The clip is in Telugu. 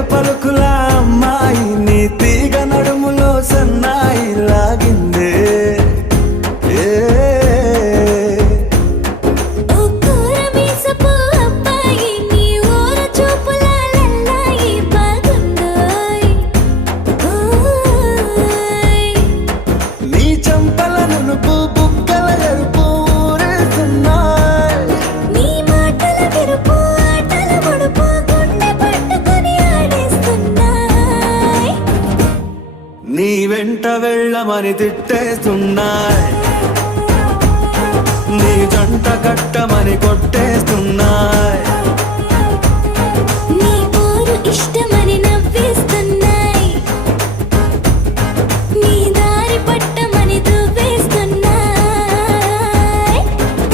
తేనె పలుకుల అమ్మాయి నీ తీగ నడుములో సన్నాయి లాగిందే నీ చంపల నునుపు బుగ్గల ఎరుపు ఊరేస్తున్నాయి నీ మాటల విరుపు ఆటల ముడుపు గుండె పట్టుకొని ఆడేస్తున్నాయి నీ వెంట వెళ్ళమని తిట్టేస్తున్నాయి నీ జంట కట్టమని కొట్టే